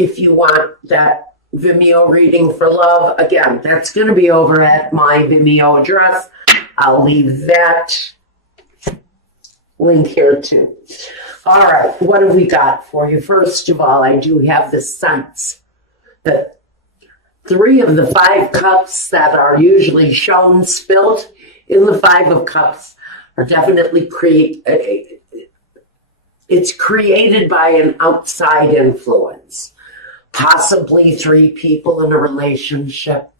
if you want that Vimeo reading for love, again, that's going to be over at my Vimeo address. I'll leave that link here too. All right, what have we got for you? First of all, I do have the sense that 3 of the 5 cups that are usually shown spilled in the 5 of cups are definitely it's created by an outside influence. Possibly 3 people in a relationship.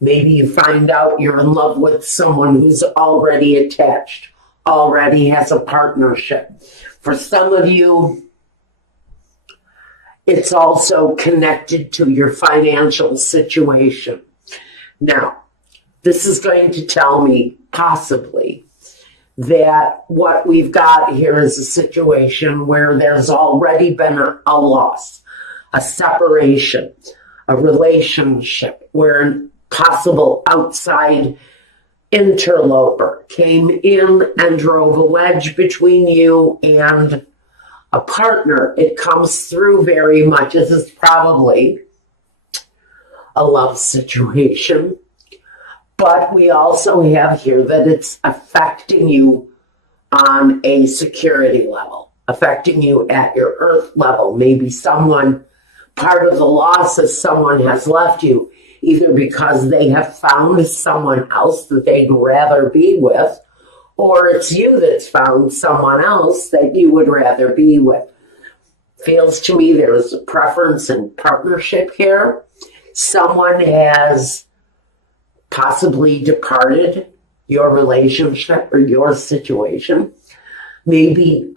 Maybe you find out you're in love with someone who's already attached, already has a partnership. For some of you, it's also connected to your financial situation. Now, this is going to tell me, possibly, that what we've got here is a situation where there's already been a loss, a separation, a relationship where a possible outside interloper came in and drove a wedge between you and a partner. It comes through very much. This is probably a love situation. But we also have here that it's affecting you on a security level, affecting you at your earth level. Maybe part of the loss is someone has left you, either because they have found someone else that they'd rather be with, or it's you that's found someone else that you would rather be with. Feels to me there's a preference in partnership here. Someone has possibly departed your relationship or your situation, maybe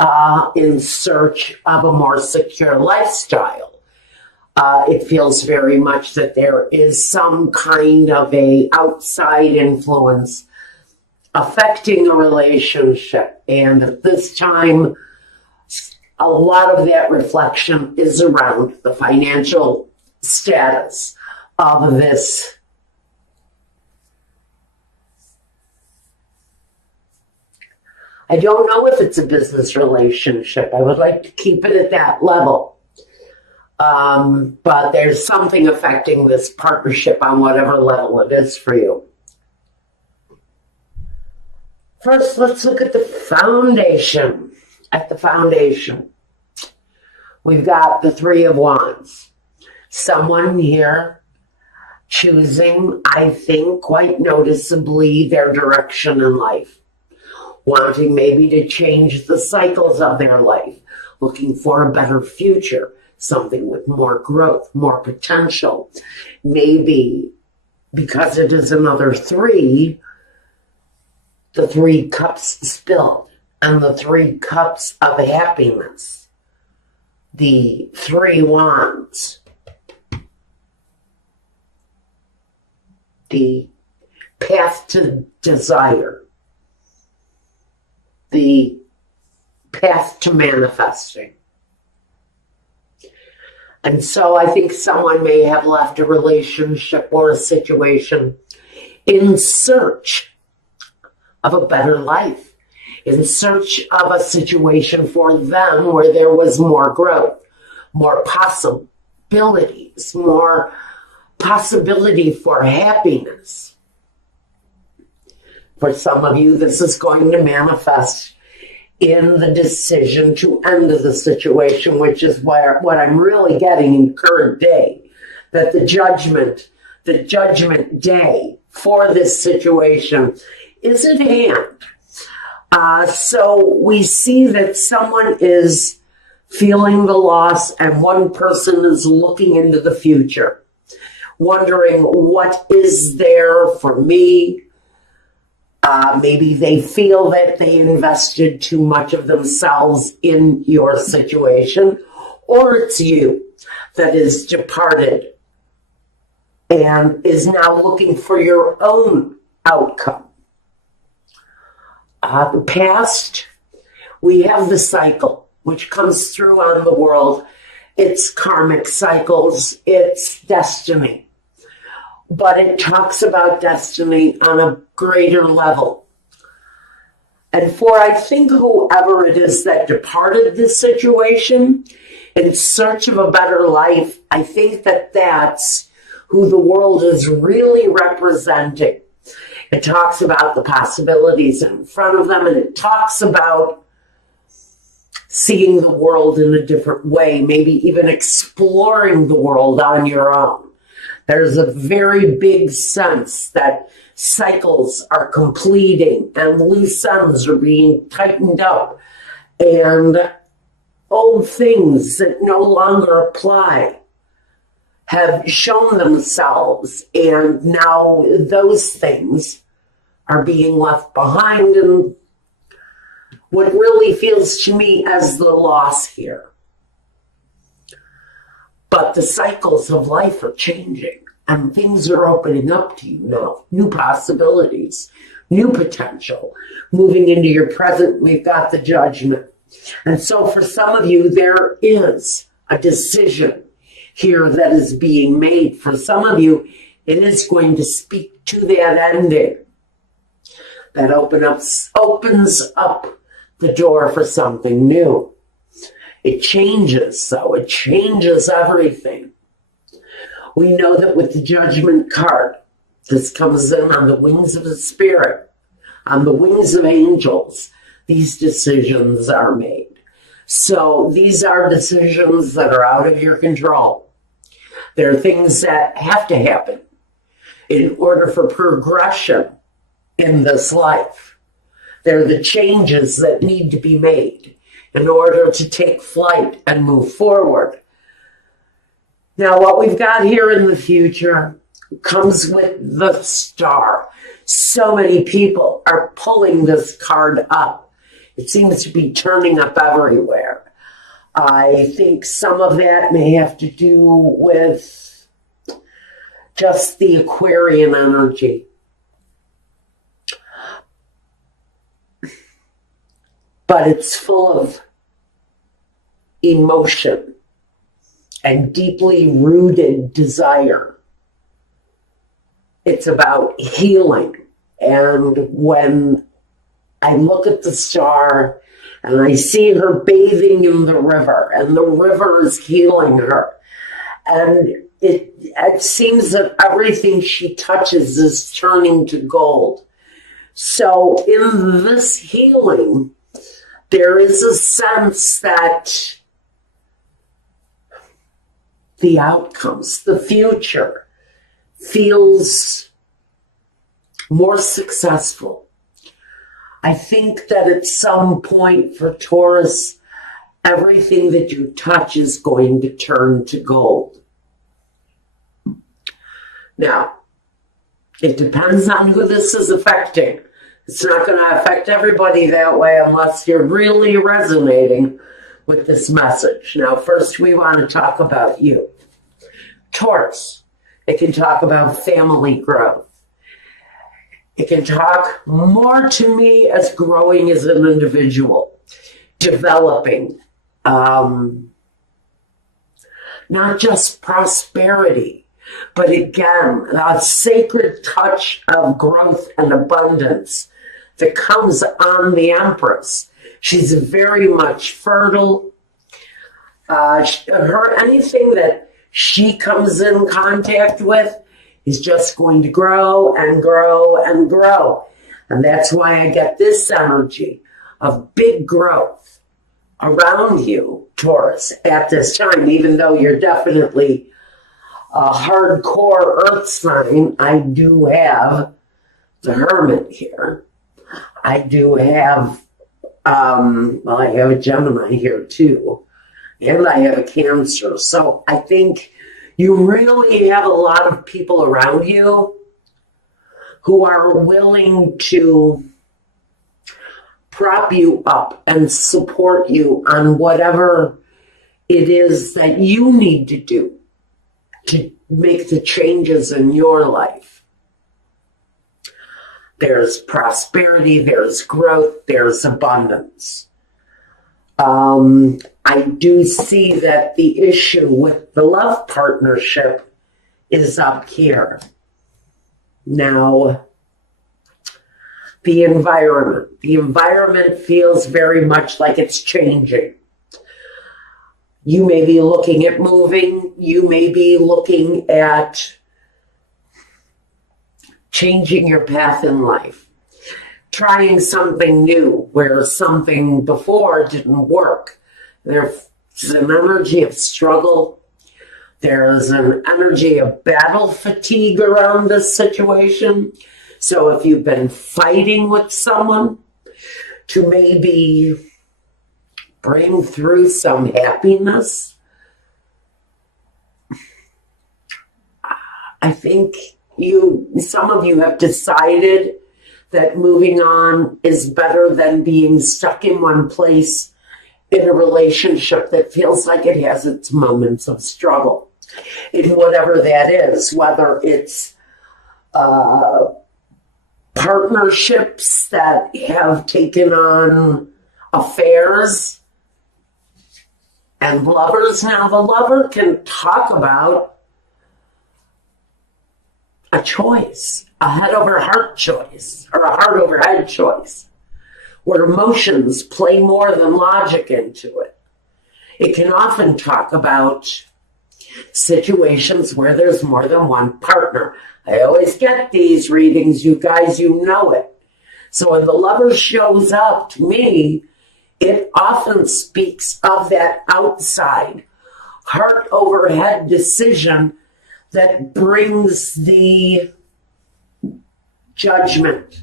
in search of a more secure lifestyle. It feels very much that there is some kind of a outside influence affecting a relationship. And at this time, a lot of that reflection is around the financial status of this I don't know if it's a business relationship. I would like to keep it at that level. But there's something affecting this partnership on whatever level it is for you. First, let's look at the foundation. At the foundation, we've got the 3 of Wands. Someone here choosing, I think, quite noticeably their direction in life. Wanting maybe to change the cycles of their life, looking for a better future, something with more growth, more potential. Maybe because it is another 3, the 3 cups spilled, and the 3 cups of happiness, the 3 wands, the path to desire, the path to manifesting. And so I think someone may have left a relationship or a situation in search of a better life, in search of a situation for them where there was more growth, more possibilities, more possibility for happiness. For some of you, this is going to manifest in the decision to end the situation, which is what I'm really getting in current day, that the judgment day for this situation is at hand. So we see that someone is feeling the loss and one person is looking into the future, wondering what is there for me. Maybe they feel that they invested too much of themselves in your situation, or it's you that is departed and is now looking for your own outcome. The past, we have the cycle, which comes through on the world. It's karmic cycles, it's destiny. But it talks about destiny on a greater level. And for, I think, whoever it is that departed this situation, in search of a better life. I think that that's who the world is really representing. It talks about the possibilities in front of them, and it talks about seeing the world in a different way, maybe even exploring the world on your own. There's a very big sense that cycles are completing and loose ends are being tightened up, and old things that no longer apply have shown themselves, and now those things are being left behind, and what really feels to me as the loss here. But the cycles of life are changing, and things are opening up to you now. New possibilities, new potential. Moving into your present, we've got the Judgment. And so for some of you, there is a decision here that is being made. For some of you, it is going to speak to that ending that opens up the door for something new. It changes, so it changes everything. We know that with the Judgment card, this comes in on the wings of the Spirit, on the wings of angels. These decisions are made. So these are decisions that are out of your control. They're things that have to happen in order for progression in this life. They're the changes that need to be made in order to take flight and move forward. Now, what we've got here in the future comes with the Star. So many people are pulling this card up. It seems to be turning up everywhere. I think some of that may have to do with just the Aquarian energy. But it's full of emotion and deeply rooted desire. It's about healing. And when I look at the Star and I see her bathing in the river, and the river is healing her, and it seems that everything she touches is turning to gold. So in this healing, there is a sense that the outcomes, the future, feels more successful. I think that at some point for Taurus, everything that you touch is going to turn to gold. Now, it depends on who this is affecting. It's not going to affect everybody that way unless you're really resonating with this message. Now, first we want to talk about you. Taurus, it can talk about family growth. It can talk more to me as growing as an individual, developing, not just prosperity, but again, a sacred touch of growth and abundance that comes on the Empress. She's very much fertile. Anything that she comes in contact with is just going to grow and grow and grow. And that's why I get this energy of big growth around you, Taurus, at this time. Even though you're definitely a hardcore earth sign, I do have the Hermit here. I do have, I have a Gemini here too. And I have a Cancer. So I think you really have a lot of people around you who are willing to prop you up and support you on whatever it is that you need to do to make the changes in your life. There's prosperity, there's growth, there's abundance. I do see that the issue with the love partnership is up here. Now, the environment. The environment feels very much like it's changing. You may be looking at moving. You may be looking at changing your path in life, trying something new where something before didn't work. There's an energy of struggle. There's an energy of battle fatigue around this situation. So if you've been fighting with someone to maybe bring through some happiness, I think some of you have decided that moving on is better than being stuck in one place in a relationship that feels like it has its moments of struggle, in whatever that is, whether it's partnerships that have taken on affairs and lovers. Now, the lover can talk about a choice, a head over heart choice, or a heart over head choice, where emotions play more than logic into it. It can often talk about situations where there's more than one partner. I always get these readings, you guys, you know it. So when the lover shows up to me, it often speaks of that outside, heart over head decision that brings the judgment.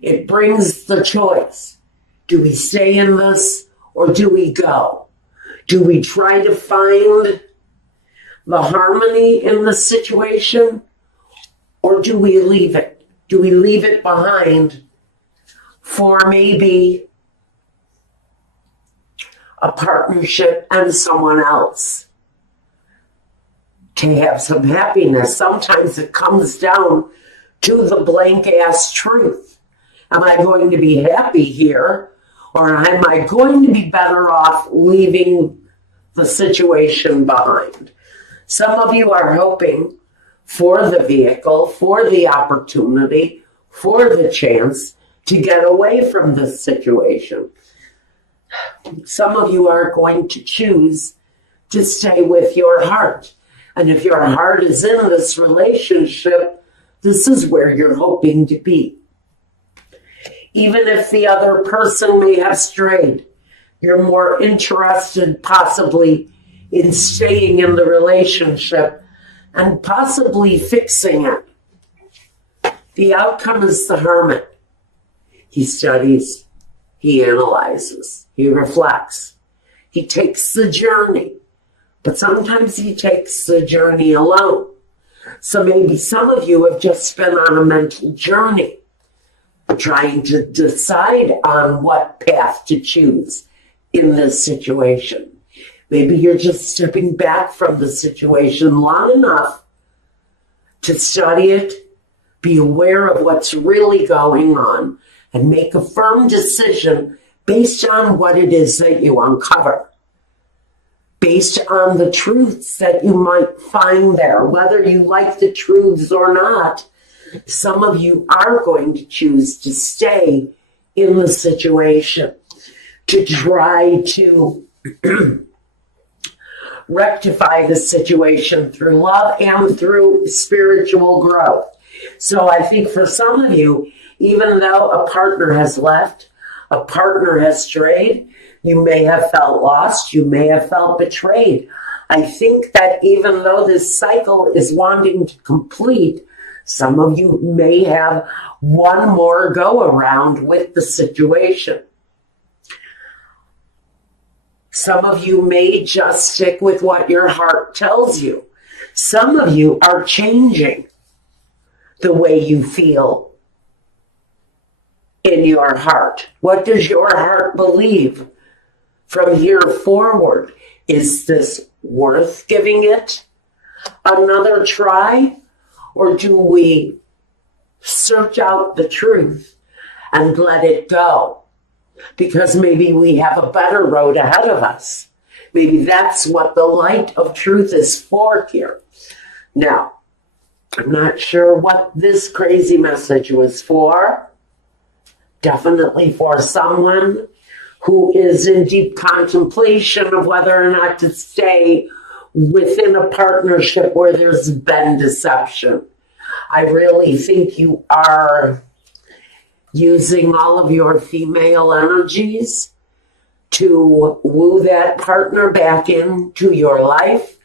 It brings the choice. Do we stay in this or do we go? Do we try to find the harmony in the situation or do we leave it? Do we leave it behind for maybe a partnership and someone else to have some happiness? Sometimes it comes down to the blank ass truth. Am I going to be happy here, or am I going to be better off leaving the situation behind? Some of you are hoping for the vehicle, for the opportunity, for the chance to get away from this situation. Some of you are going to choose to stay with your heart. And if your heart is in this relationship, this is where you're hoping to be. Even if the other person may have strayed, you're more interested possibly in staying in the relationship and possibly fixing it. The outcome is the hermit. He studies, he analyzes, he reflects, he takes the journey. But sometimes he takes the journey alone. So maybe some of you have just been on a mental journey, trying to decide on what path to choose in this situation. Maybe you're just stepping back from the situation long enough to study it, be aware of what's really going on, and make a firm decision based on what it is that you uncover, based on the truths that you might find there. Whether you like the truths or not, some of you are going to choose to stay in the situation, to try to rectify the situation through love and through spiritual growth. So I think for some of you, even though a partner has left, a partner has strayed, you may have felt lost, you may have felt betrayed. I think that even though this cycle is wanting to complete, some of you may have one more go around with the situation. Some of you may just stick with what your heart tells you. Some of you are changing the way you feel in your heart. What does your heart believe from here forward? Is this worth giving it another try? Or do we search out the truth and let it go? Because maybe we have a better road ahead of us. Maybe that's what the light of truth is for here. Now, I'm not sure what this crazy message was for. Definitely for someone who is in deep contemplation of whether or not to stay within a partnership where there's been deception. I really think you are using all of your female energies to woo that partner back into your life.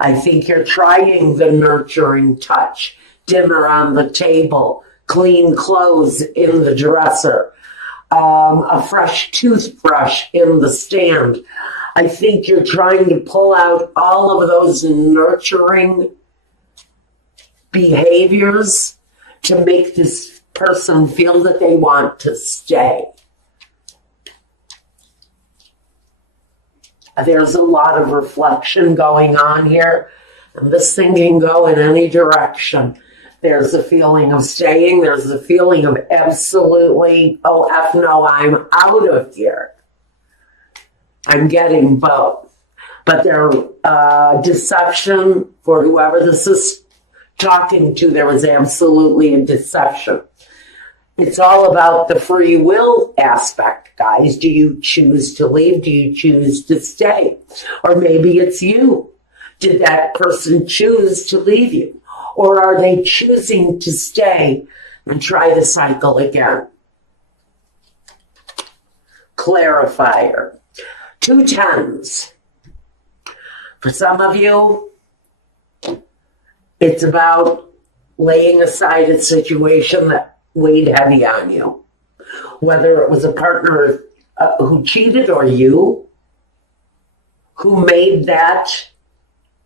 I think you're trying the nurturing touch, dinner on the table, clean clothes in the dresser, a fresh toothbrush in the stand. I think you're trying to pull out all of those nurturing behaviors to make this person feel that they want to stay. There's a lot of reflection going on here, and this thing can go in any direction. There's a feeling of staying. There's a feeling of absolutely, oh, F no, I'm out of here. I'm getting both. But their deception, for whoever this is talking to, there was absolutely a deception. It's all about the free will aspect, guys. Do you choose to leave? Do you choose to stay? Or maybe it's you. Did that person choose to leave you? Or are they choosing to stay and try the cycle again? Clarifier. 2 10s. For some of you, it's about laying aside a situation that weighed heavy on you. Whether it was a partner who cheated or you who made that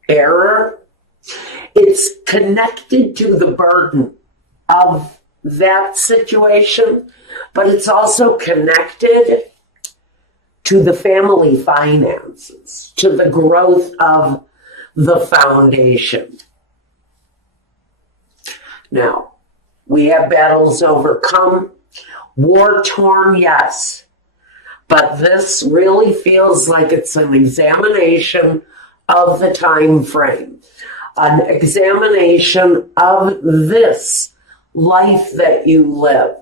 error, it's connected to the burden of that situation, but it's also connected to the family finances, to the growth of the foundation. Now, we have battles overcome, war-torn, yes, but this really feels like it's an examination of the time frame, an examination of this life that you live.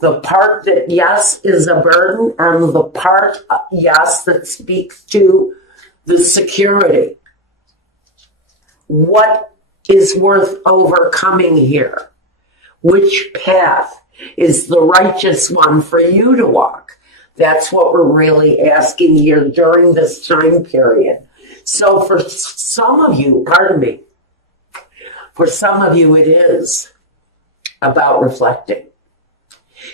The part that, yes, is a burden, and the part, yes, that speaks to the security. What is worth overcoming here? Which path is the righteous one for you to walk? That's what we're really asking here during this time period. So for some of you, for some of you it is about reflecting.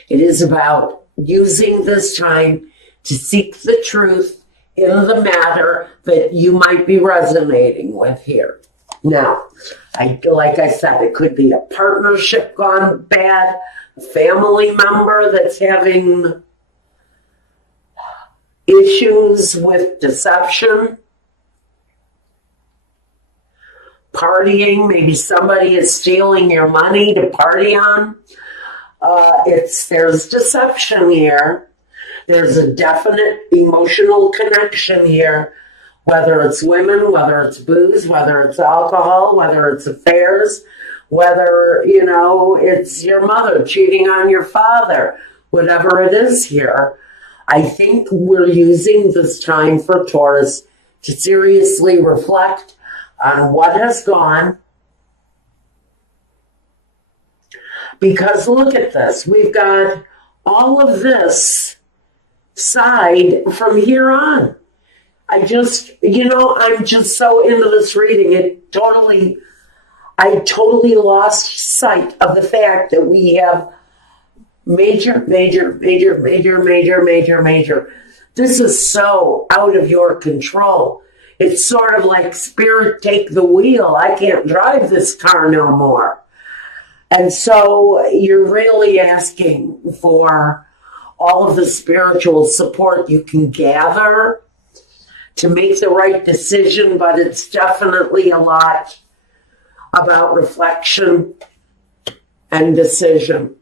It is about using this time to seek the truth in the matter that you might be resonating with here. Now, like I said, it could be a partnership gone bad, a family member that's having issues with deception, partying, maybe somebody is stealing your money to party on. There's deception here. There's a definite emotional connection here, whether it's women, whether it's booze, whether it's alcohol, whether it's affairs, whether, it's your mother cheating on your father, whatever it is here. I think we're using this time for Taurus to seriously reflect on what has gone. Because look at this. We've got all of this side from here on. I'm just so into this reading. I totally lost sight of the fact that we have major. This is so out of your control. It's sort of like, Spirit, take the wheel. I can't drive this car no more. And so you're really asking for all of the spiritual support you can gather to make the right decision, but it's definitely a lot about reflection and decision.